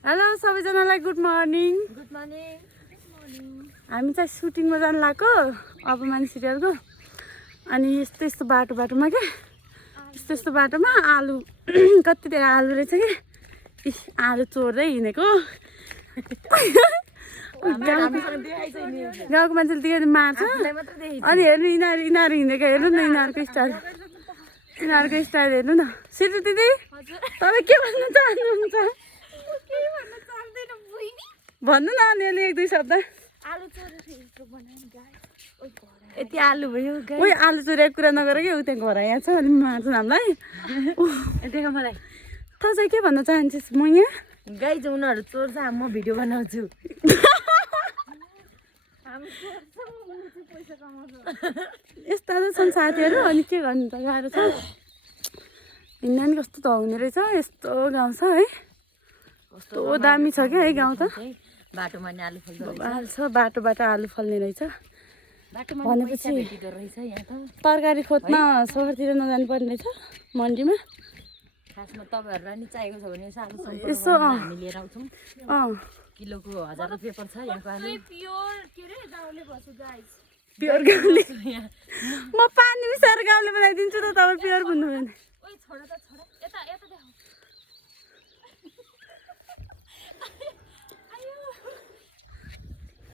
Hello सबैजनालाई good morning. हामी चाहिँ सुटिङमा जानु लाग्यो अपमान सिरियलको। अनि यस्तो यस्तो बाटोमा क्या यस्तो बाटोमा आलु कति धेरै आलु रहेछ कि आलु चोर्दै हिँडेको। गाउँको मान्छेले देख्यो भने मार्छ। अनि हेर्नु यिनीहरू हिँडेको हेर्नु न, यिनीहरूको स्टाइल हेर्नु न। सिधै दिदी तपाईँ के भन्न चाहनुहुन्छ? भन्नु न अलिअलि एक दुई शब्द। यति आलु भयो ओइ आलु चोरेको कुरा नगर कि उ त्यहाँ घर यहाँ छ अनि मार्छन् हामीलाई। देख मलाई त चाहिँ के भन्न चाहन्छस्? म यहाँ गाई चाहिँ उनीहरू चोर्छ, म भिडियो बनाउँछु। यस्ता त छन् साथीहरू। अनि के गर्नु त, गाह्रो छ। हिँड्दा नि कस्तो त हुने रहेछ। यस्तो गाउँ छ है, कस्तो दामी छ क्या है गाउँ त। बाटोमा नि आलु फल्दो बबाल छ, बाटोबाट आलु फल्ने रहेछ। भनेपछि रहेछ यहाँ त। तरकारी खोज्न सहरतिर नजानु पर्ने रहेछ मन्डीमा। खासमा तपाईँहरूलाई नि चाहिएको छ भने सालु यसो हामी लिएर आउँछौँ। किलोको 1000 रुपियाँ पर्छ यहाँको आलु। प्योर गाउँले। म पानी मिसाएर गाउँले बनाइदिन्छु त, तपाईँ प्योर भन्नु भने।